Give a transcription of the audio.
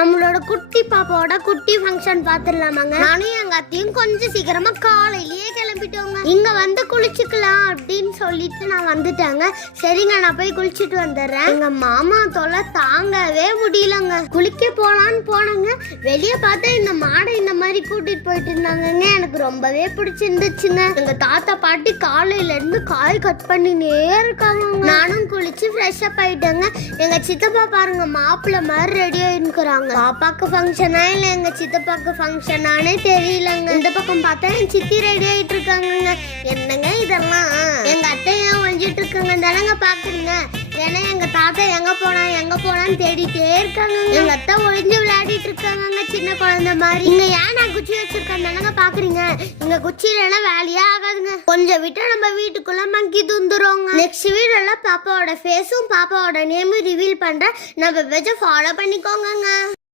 நம்மளோட குட்டி பாப்பாவோட குட்டி ஃபங்க்ஷன் பாத்துடலாமாங்க. நானும் எங்க அத்தையும் கொஞ்சம் சீக்கிரமா காலையிலேயே கிளம்பிட்டோங்க. இங்க வந்து குளிச்சுக்கலாம் அப்படின்னு சொல்லிட்டு நான் வந்துட்டாங்க. சரிங்க, நான் போய் குளிச்சுட்டு வந்துடுறேன். எங்க மாமா தொலை தாங்கவே முடியலங்க. குளிக்க போலான்னு போனாங்க. வெளியே பார்த்தா இந்த மாடை இந்த மாதிரி கூட்டிட்டு போயிட்டு இருந்தாங்கங்க. எனக்கு ரொம்பவே பிடிச்சிருந்துச்சுங்க. எங்க தாத்தா பாட்டி காலையில இருந்து காய் கட் பண்ணினே இருக்காங்க. நானும் குளிச்சு ஃப்ரெஷ் அப் ஆயிட்டேங்க. எங்க சித்தப்பா பாருங்க மாப்பிள்ளை மாதிரி ரெடி ஆயிருக்கிறாங்க. பாப்பாக்கு ஃபங்க்ஷனா இல்ல எங்க சித்தப்பாக்கு ஃபங்க்ஷனானே தெரியலங்க. இந்த பக்கம் பார்த்தா என் சித்தி ரெடி ஆயிட்டு இருக்காங்க. என்னங்க இதெல்லாம்? எங்க அத்தை ஏன் ஒழிஞ்சிட்டு இருக்காங்க தானங்க பாக்குறீங்க. ஏன்னா எங்க தாத்தா எங்க போனான்னு தேடிட்டே இருக்காங்க. எங்க அத்தை ஒழிஞ்சு விளையாடிட்டு இருக்காங்க சின்ன குழந்தை மாதிரி. இங்க ஏன் நான் குச்சி வச்சிருக்கேன் தானங்க பாக்குறீங்க. இங்க குச்சியிலனா வேலையே ஆகாதுங்க. கொஞ்சம் விட்டா நம்ம வீட்டுக்குள்ள மங்கி துந்துருவோங்க. நெக்ஸ்ட் வீடியோல பாப்பாவோட ஃபேஸும் பாப்பாவோட நேமும் ரிவீல் பண்றேன். நம்ம பேஜை ஃபாலோ பண்ணிக்கோங்க.